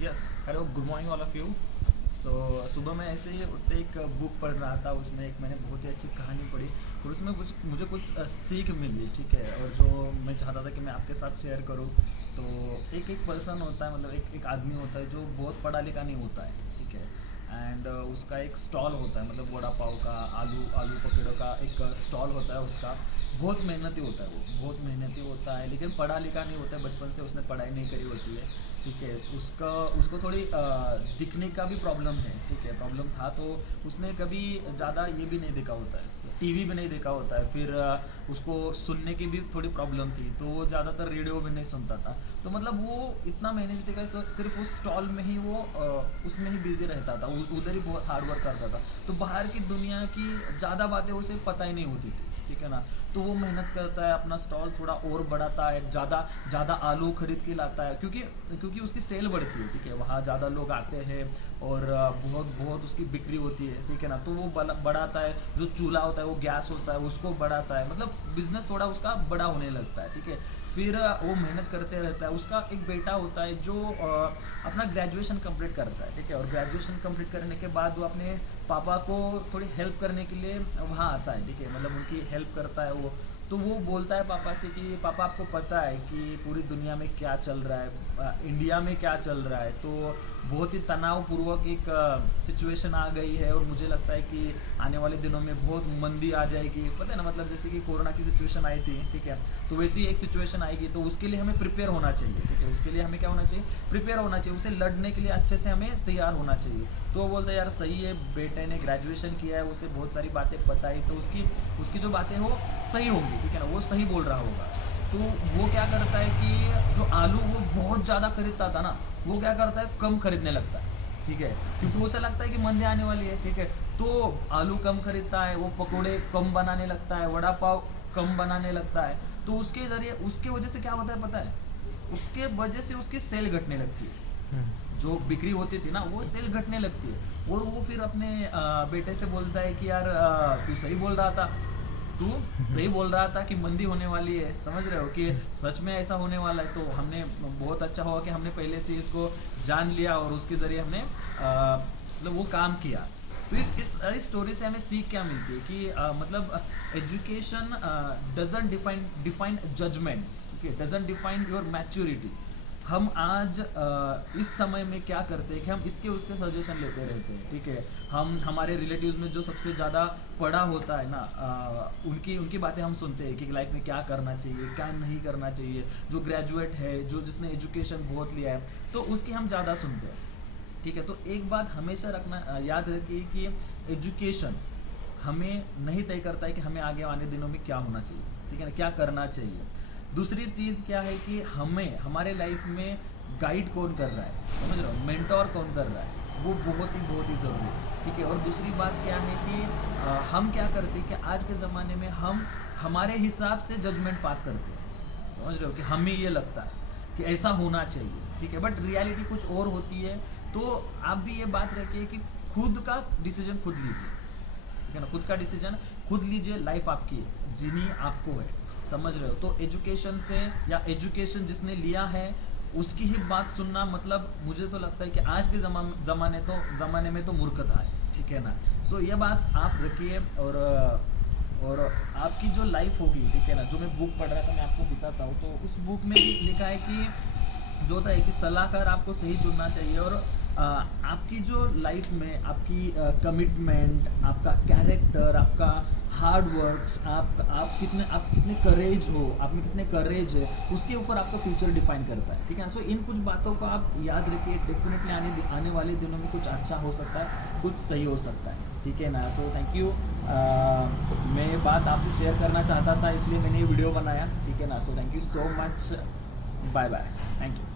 Yes hello good morning all of you. So सुबह मैं ऐसे ही उठते एक बुक पढ़ रहा था, उसमें एक मैंने बहुत ही अच्छी कहानी पढ़ी और उसमें कुछ मुझे कुछ सीख मिली, ठीक है, और जो मैं चाहता था कि मैं आपके साथ शेयर करूँ। तो एक एक पर्सन होता है, मतलब एक एक आदमी होता है जो बहुत पढ़ा लिखा नहीं होता है, ठीक है, एंड उसका एक स्टॉल होता है, मतलब वड़ा पाव का, आलू आलू पकौड़ों का एक स्टॉल होता है उसका। बहुत मेहनती होता है, वो बहुत मेहनती होता है, लेकिन पढ़ा लिखा नहीं होता है, बचपन से उसने पढ़ाई नहीं करी होती है, ठीक है। उसका उसको थोड़ी दिखने का भी प्रॉब्लम है, ठीक है, प्रॉब्लम था। तो उसने कभी ज़्यादा ये भी नहीं देखा होता है, टीवी भी नहीं देखा होता है, फिर उसको सुनने की भी थोड़ी प्रॉब्लम थी, तो वो ज़्यादातर रेडियो भी नहीं सुनता था। तो मतलब वो इतना मेहनती था, सिर्फ उस स्टॉल में ही वो उसमें ही बिजी रहता था, उधर ही बहुत हार्ड वर्क करता था। तो बाहर की दुनिया की ज़्यादा बातें उसे पता ही नहीं होती थी, ठीक है ना। तो वो मेहनत करता है, अपना स्टॉल थोड़ा और बढ़ाता है, ज़्यादा ज़्यादा आलू खरीद के लाता है, क्योंकि क्योंकि उसकी सेल बढ़ती है, ठीक है, वहाँ ज़्यादा लोग आते हैं और बहुत बहुत उसकी बिक्री होती है, ठीक है ना। तो वो बढ़ाता है, जो चूल्हा होता है, वो गैस होता है, उसको बढ़ाता है, मतलब बिजनेस थोड़ा उसका बड़ा होने लगता है, ठीक है। फिर वो मेहनत करते रहता है। उसका एक बेटा होता है जो अपना ग्रेजुएशन कंप्लीट करता है, ठीक है, और ग्रेजुएशन कंप्लीट करने के बाद वो अपने पापा को थोड़ी हेल्प करने के लिए वहाँ आता है, ठीक है, मतलब उनकी हेल्प करता है वो। तो वो बोलता है पापा से कि पापा आपको पता है कि पूरी दुनिया में क्या चल रहा है, इंडिया में क्या चल रहा है। तो बहुत ही तनावपूर्वक एक सिचुएशन आ गई है और मुझे लगता है कि आने वाले दिनों में बहुत मंदी आ जाएगी, पता है ना, मतलब जैसे कि कोरोना की सिचुएशन आई थी, ठीक है, तो वैसी एक सिचुएशन आएगी। तो उसके लिए हमें प्रिपेयर होना चाहिए, ठीक है, उसके लिए हमें क्या होना चाहिए, प्रिपेयर होना चाहिए, उसे लड़ने के लिए अच्छे से हमें तैयार होना चाहिए। तो वो बोलता है यार सही है, बेटे ने ग्रेजुएशन किया है, उसे बहुत सारी बातें पता है, तो उसकी उसकी जो बातें हो सही होंगी, ठीक है ना, वो सही बोल रहा होगा। तो वो क्या करता है कि जो आलू वो बहुत ज़्यादा खरीदता था ना, वो क्या करता है, कम खरीदने लगता है, ठीक है, क्योंकि उसे लगता है कि मंदी आने वाली है, ठीक है। तो आलू कम खरीदता है, वो पकोड़े कम बनाने लगता है, वड़ा पाव कम बनाने लगता है। तो उसके जरिए, उसके वजह से क्या होता है पता है, उसके वजह से उसकी सेल घटने लगती है, जो बिक्री होती थी ना, वो सेल घटने लगती है। और वो फिर अपने बेटे से बोलता है कि यार तू सही बोल रहा था, तू सही बोल रहा था कि मंदी होने वाली है, समझ रहे हो कि सच में ऐसा होने वाला है। तो हमने बहुत अच्छा हुआ कि हमने पहले से इसको जान लिया और उसके ज़रिए हमने मतलब वो काम किया। तो इस स्टोरी से हमें सीख क्या मिलती है कि मतलब एजुकेशन डजंट डिफाइन जजमेंट्स, ठीक है, डजंट डिफाइन योर मैच्योरिटी। हम आज इस समय में क्या करते हैं कि हम इसके उसके सजेशन लेते रहते हैं, ठीक है। हम हमारे रिलेटिव्स में जो सबसे ज़्यादा पढ़ा होता है ना, उनकी उनकी बातें हम सुनते हैं कि लाइफ में क्या करना चाहिए, क्या नहीं करना चाहिए। जो ग्रेजुएट है, जो जिसने एजुकेशन बहुत लिया है, तो उसकी हम ज़्यादा सुनते हैं, ठीक है। तो एक बात हमेशा रखना, याद रखिए कि एजुकेशन हमें नहीं तय करता है कि हमें आगे आने दिनों में क्या होना चाहिए, ठीक है ना, क्या करना चाहिए। दूसरी चीज़ क्या है कि हमें हमारे लाइफ में गाइड कौन कर रहा है, समझ रहे हो, मेंटोर कौन कर रहा है, वो बहुत ही ज़रूरी है, ठीक है। और दूसरी बात क्या है कि हम क्या करते हैं कि आज के ज़माने में हम हमारे हिसाब से जजमेंट पास करते हैं, समझ रहे हो, कि हमें ये लगता है कि ऐसा होना चाहिए, ठीक है, बट रियलिटी कुछ और होती है। तो आप भी ये बात रखिए कि खुद का डिसीजन खुद लीजिए, ठीक है ना, खुद का डिसीजन खुद लीजिए। लाइफ आपकी है, जीनी आपको है, समझ रहे हो। तो एजुकेशन से, या एजुकेशन जिसने लिया है उसकी ही बात सुनना, मतलब मुझे तो लगता है कि आज के ज़माने में तो मूर्खता है, ठीक है ना। सो ये बात आप रखिए। और आपकी जो लाइफ होगी, ठीक है ना, जो मैं बुक पढ़ रहा था मैं आपको बताता हूँ। तो उस बुक में भी लिखा है कि जो होता है कि सलाहकार आपको सही चुनना चाहिए, और आपकी जो लाइफ में आपकी कमिटमेंट, आपका कैरेक्टर, आपका हार्ड वर्क, आप कितने करेज हो, आप में कितने करेज है, उसके ऊपर आपका फ्यूचर डिफाइन करता है, ठीक है। सो इन कुछ बातों को आप याद रखिए, डेफिनेटली आने वाले दिनों में कुछ अच्छा हो सकता है, कुछ सही हो सकता है, ठीक है ना। So thank you. मैं ये बात आपसे शेयर करना चाहता था, इसलिए मैंने ये वीडियो बनाया, ठीक है ना। So thank you so much, bye bye, thank you.